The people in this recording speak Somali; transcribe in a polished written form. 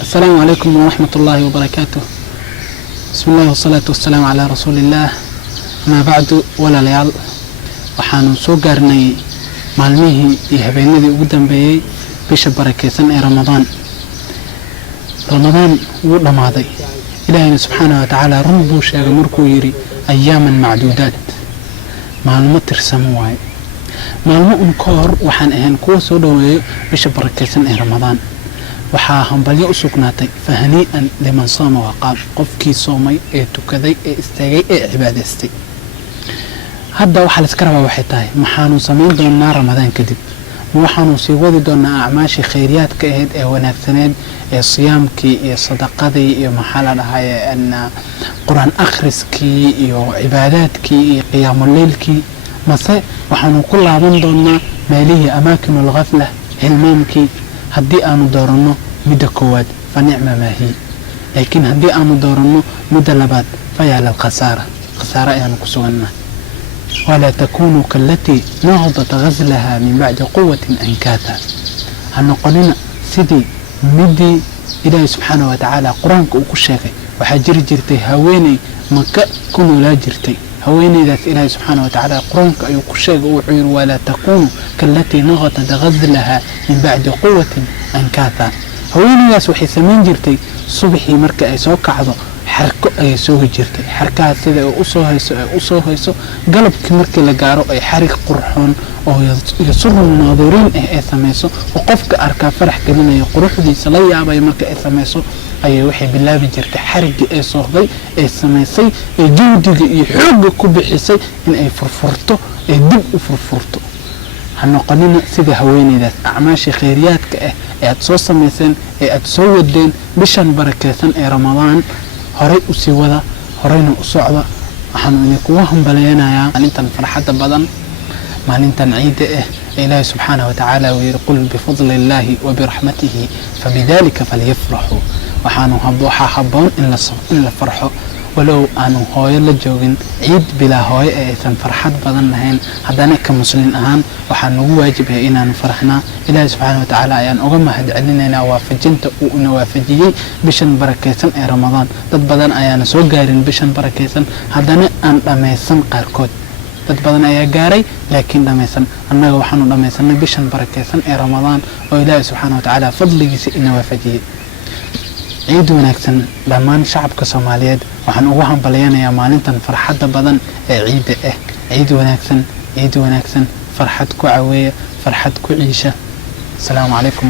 السلام عليكم ورحمة الله وبركاته. بسم الله والصلاة والسلام على رسول الله. ما بعد ولا ليال waxaanu soo gaarnay maalmihii iyo habeenadii ugu dambeeyay bisha barakeysan ee Ramadaan wuu dhamaaday. Ilaahay subhanahu wa ta'ala run buu sheegay markuu yiri ayaaman macduudaat, maalmo tirsan waay. maalmo koor waxaan ahayn kuwa soo dhaweeyo bisha barakeysan ee Ramadaan. waxaa hambalyo u sugnaatay fahanii'an liman saama wa qaam, qofkii soomay ee tukaday ee istaagay ee cibaadaystay. hadda waxa la iska rabaa waxay tahay maxaanu sameyn doonaa Ramadaan kadib, waxaanu sii wadi doonaa acmaashi khayriyaadka ahayd ee wanaagsaneed ee siyaamkii iyo sadaqadii iyo maxaa la dhahay quraan akhriskii iyo cibaadaadkii iyo qiyaamul leylkii, mase waxaanu ku laaban doonaa meelihii amaakinul ghafla hilmaamkii. haddii aanu doorano midda koowaad fa nicma ma hi, laakiin haddii aanu doorano midda labaad fa yaa lal khasaara ayaanu ku sugannahay. ولا تكونوا كالتي نهضت غزلها من بعد قوة أنكاثا. هنقولنا سيدي مدي إلهي سبحانه وتعالى قرآنك وكشاكي وحجر جرتي هويني مكة كنوا لا جرتي هويني ذات إلهي سبحانه وتعالى قرآنك وكشاكي وعير. ولا تكونوا كالتي نهضت غزلها من بعد قوة أنكاثا. هويني ذات وحي ثمين جرتي صبحي مركة أي سوك عضو xarko ay soo jirtay. xarkaas sida u soo hayso galabkii markii la gaaro ay xarig qurxoon oo yasuru naadiriin ay sameeyso oo qofka arka farax gelinayo quruxdiisa la yaabay marka ay sameeyso ay waxay bilaabi jirtay xarigii ay sooday ay sameysay ee juhdiga iyo xoogga ku bixisay in ay furfurto ee dib u furfurto. hanoqonina sida haweeneydaas acmaashi khayriyaadka ah ee aad soo sameyseen ee aad soo wadeen bishan barakeysan ee Ramadaan. horay u sii wada, horayna u socda. waxaan idinku hambaleynayaa maalintan farxadda badan, maalintan ciida ah. ilaahay subhanahu wa ta'ala yiri qul bi fadlillahi wa bi rahmatihi fabidhalika falyafrahu. waxaanu habboon in la farxo walow aanu hooyo la joogin. ciid bila hooyo aysan farxad badan lahayn, haddana ka muslim ahaan waxaan nagu waajibay inaanu farxnaa. ilaahay subhanahu wa ta'ala ayaan uga mahad celinaynaa waafajinta uu ina waafajiyay bishan barakeysan ee Ramadaan. dad badan ayaan soo gaarin bishan barakeysan, haddana aan dhameysan qaarkood. dad badan ayaa gaaray laakiin dhameysan. annaga waxaanu dhameysanay bishan barakeysan ee Ramadaan oo ilaahay subhanahu wa ta'ala fadligiisa ina waafajiyay. ciid wanaagsan dhammaan shacabka Soomaaliyeed. waxaan ugu hambaleynayaa maalintan farxadda badan ee ciida ah. ciid wanaagsan farxad ku caweeya, farxad ku ciisha. السلام عليكم.